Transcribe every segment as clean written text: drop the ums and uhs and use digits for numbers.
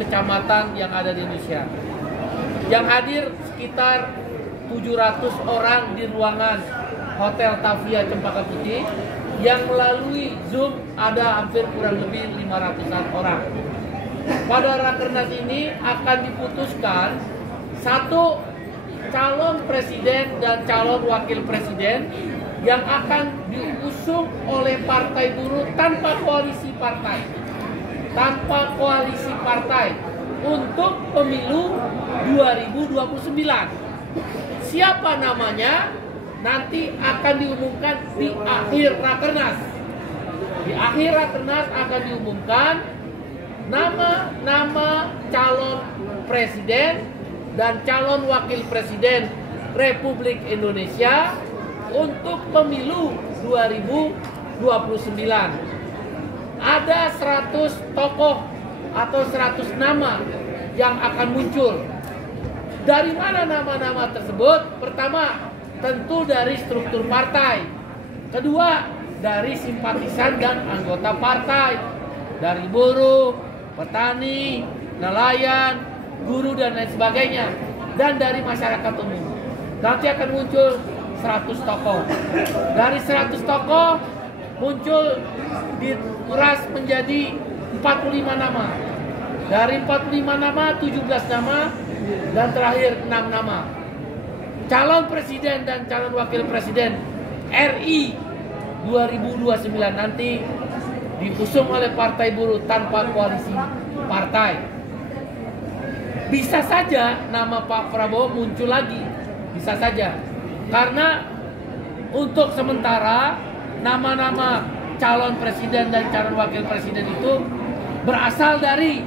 kecamatan yang ada di Indonesia. Yang hadir sekitar 700 orang di ruangan Hotel Tavia Cempaka Putih. Yang melalui Zoom ada hampir kurang lebih 500-an orang. Pada rakernas ini akan diputuskan satu calon presiden dan calon wakil presiden yang akan diusung oleh Partai Buruh tanpa koalisi partai. Tanpa koalisi partai untuk pemilu 2029. Siapa namanya? Nanti akan diumumkan di akhir rakernas. Di akhir rakernas akan diumumkan nama-nama calon presiden dan calon wakil presiden Republik Indonesia untuk pemilu 2029. Ada 100 tokoh atau 100 nama yang akan muncul. Dari mana nama-nama tersebut? Pertama, tentu dari struktur partai. Kedua, dari simpatisan dan anggota partai. Dari buruh, petani, nelayan, guru dan lain sebagainya. Dan dari masyarakat umum. Nanti akan muncul 100 tokoh. Dari 100 tokoh muncul dikuras menjadi 45 nama. Dari 45 nama, 17 nama dan terakhir 6 nama. Calon presiden dan calon wakil presiden RI 2029 nanti diusung oleh Partai Buruh tanpa koalisi partai. Bisa saja nama Pak Prabowo muncul lagi, bisa saja. Karena untuk sementara nama-nama calon presiden dan calon wakil presiden itu berasal dari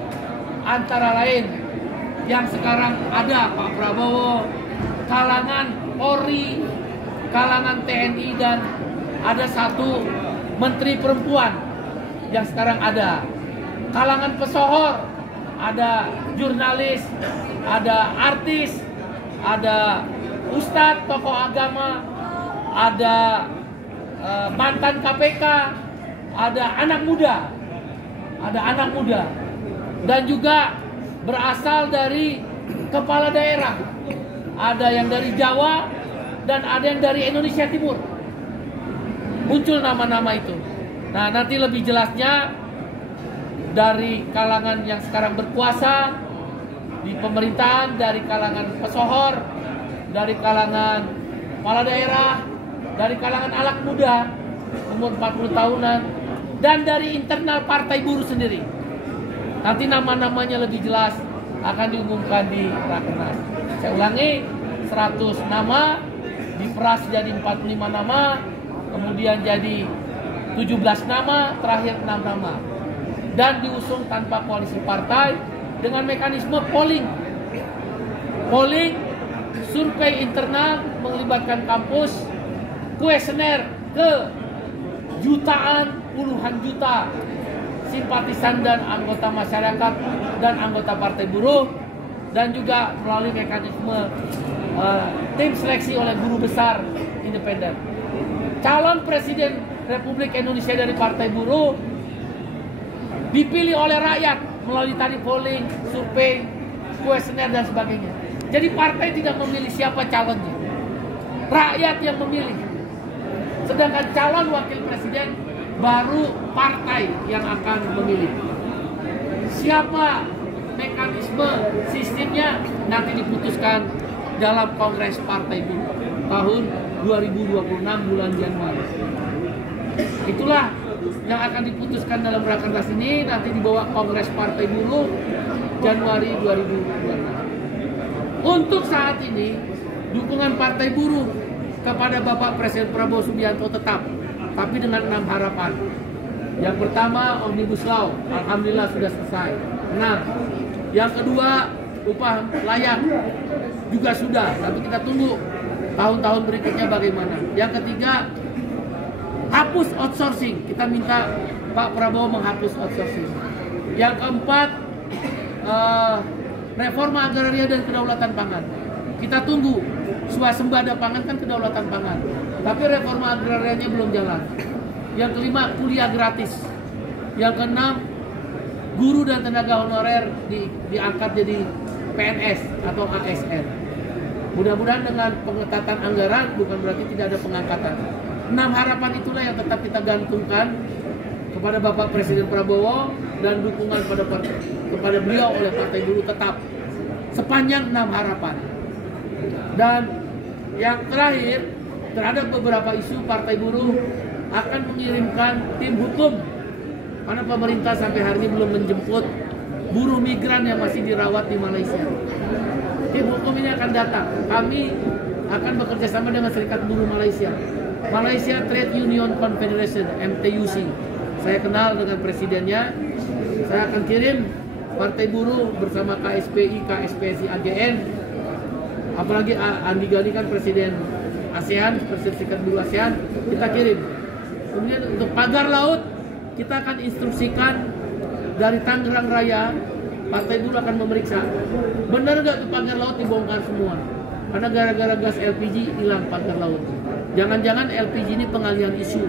antara lain yang sekarang ada Pak Prabowo, kalangan Polri, kalangan TNI, dan ada satu menteri perempuan yang sekarang ada. Kalangan pesohor, ada jurnalis, ada artis, ada ustadz, tokoh agama, ada mantan KPK, ada anak muda, dan juga berasal dari kepala daerah. Ada yang dari Jawa dan ada yang dari Indonesia Timur. Muncul nama-nama itu. Nah, nanti lebih jelasnya dari kalangan yang sekarang berkuasa di pemerintahan, dari kalangan pesohor, dari kalangan kepala daerah, dari kalangan anak muda umur 40 tahunan, dan dari internal Partai Buruh sendiri. Nanti nama-namanya lebih jelas akan diumumkan di rakernas. Saya ulangi, 100 nama diperas jadi 45 nama, kemudian jadi 17 nama, terakhir 6 nama. Dan diusung tanpa koalisi partai dengan mekanisme polling. Polling, survei internal melibatkan kampus, kuesioner ke jutaan, puluhan juta simpatisan dan anggota masyarakat dan anggota Partai Buruh, dan juga melalui mekanisme tim seleksi oleh guru besar independen. Calon Presiden Republik Indonesia dari Partai Buruh dipilih oleh rakyat melalui tadi polling, survei, kuesioner dan sebagainya. Jadi partai tidak memilih siapa calonnya, rakyat yang memilih. Sedangkan calon wakil presiden baru partai yang akan memilih. Siapa, mekanisme, sistemnya nanti diputuskan dalam Kongres Partai Buruh tahun 2026 bulan Januari. Itulah yang akan diputuskan dalam rakernas ini, nanti dibawa Kongres Partai Buruh Januari 2026. Untuk saat ini dukungan Partai Buruh kepada Bapak Presiden Prabowo Subianto tetap, tapi dengan 6 harapan. Yang pertama, Omnibus Law, alhamdulillah sudah selesai. 6. Yang kedua, upah layak juga sudah, tapi kita tunggu tahun-tahun berikutnya bagaimana. Yang ketiga, hapus outsourcing. Kita minta Pak Prabowo menghapus outsourcing. Yang keempat, reforma agraria dan kedaulatan pangan. Kita tunggu. Swasembada pangan kan kedaulatan pangan, tapi reforma agrarianya belum jalan. Yang kelima, kuliah gratis. Yang keenam, guru dan tenaga honorer diangkat jadi PNS atau ASN. Mudah-mudahan dengan pengetatan anggaran bukan berarti tidak ada pengangkatan. 6 harapan itulah yang tetap kita gantungkan kepada Bapak Presiden Prabowo dan dukungan kepada beliau oleh Partai Buruh tetap sepanjang 6 harapan. Dan yang terakhir, terhadap beberapa isu Partai Buruh akan mengirimkan tim hukum karena pemerintah sampai hari ini belum menjemput buruh migran yang masih dirawat di Malaysia. Tim hukum ini akan datang. Kami akan bekerja sama dengan Serikat Buruh Malaysia, Malaysia Trade Union Confederation (MTUC). Saya kenal dengan presidennya. Saya akan kirim Partai Buruh bersama KSPI, KSPSI, AGN. Apalagi Andi Gani kan presiden ASEAN, presiden Serikat Buruh ASEAN, kita kirim. Kemudian untuk pagar laut, kita akan instruksikan dari Tangerang Raya, Partai Buruh akan memeriksa benar nggak tuh pagar laut dibongkar semua, karena gara-gara gas LPG hilang pagar laut. Jangan-jangan LPG ini pengalihan isu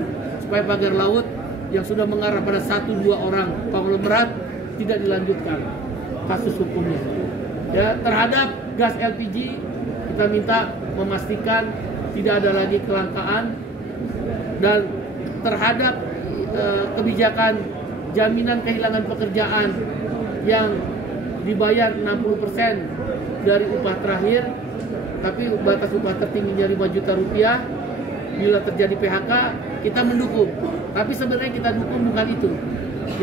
supaya pagar laut yang sudah mengarah pada 1-2 orang konglomerat tidak dilanjutkan kasus hukumnya. Ya, terhadap gas LPG kita minta memastikan tidak ada lagi kelangkaan, dan terhadap kebijakan jaminan kehilangan pekerjaan yang dibayar 60% dari upah terakhir, tapi batas upah tertingginya 5 juta rupiah. Bila terjadi PHK, kita mendukung. Tapi sebenarnya kita dukung bukan itu.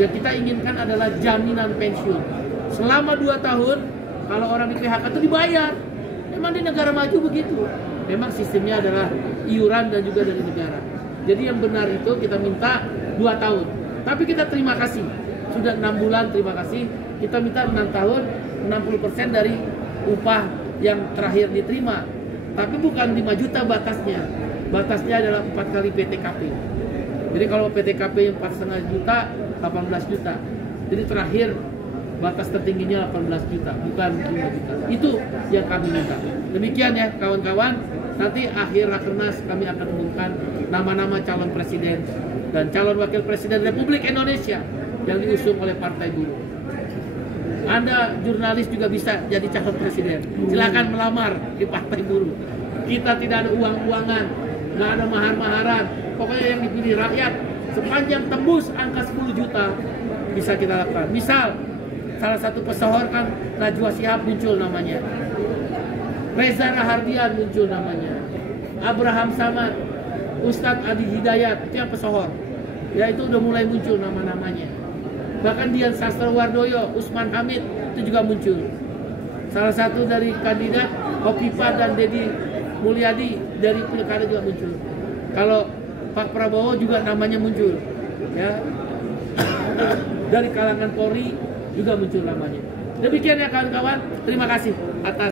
Yang kita inginkan adalah jaminan pensiun. Selama 2 tahun, kalau orang di PHK itu dibayar. Memang di negara maju begitu. Memang sistemnya adalah iuran dan juga dari negara. Jadi yang benar itu kita minta 2 tahun. Tapi kita terima kasih. Sudah 6 bulan, terima kasih. Kita minta 6 tahun, 60% dari upah yang terakhir diterima. Tapi bukan 5 juta batasnya. Batasnya adalah 4 kali PTKP. Jadi kalau PTKP yang 4,5 juta, 18 juta. Jadi terakhir batas tertingginya 18 juta, bukan 5 juta. Itu yang kami minta. Demikian ya kawan-kawan. Nanti akhir Rakernas kami akan umumkan nama-nama calon presiden dan calon wakil presiden Republik Indonesia yang diusung oleh Partai Buruh. Anda jurnalis juga bisa jadi calon presiden. Silakan melamar di Partai Buruh. Kita tidak ada uang-uangan, nggak ada mahar-maharan. Pokoknya yang dipilih rakyat, sepanjang tembus angka 10 juta bisa kita lakukan. Misal salah satu pesohor kan Najwa Shihab muncul namanya, Reza Rahardian muncul namanya, Abraham Samad, Ustadz Adi Hidayat, itu yang pesohor. Ya itu udah mulai muncul nama-namanya. Bahkan Dian Sastrowardoyo, Usman Hamid itu juga muncul. Salah satu dari kandidat Hopipa dan Deddy Mulyadi dari Pilkada juga muncul. Kalau Pak Prabowo juga namanya muncul. Ya. Dari kalangan Polri juga muncul namanya. Demikian ya kawan-kawan. Terima kasih atas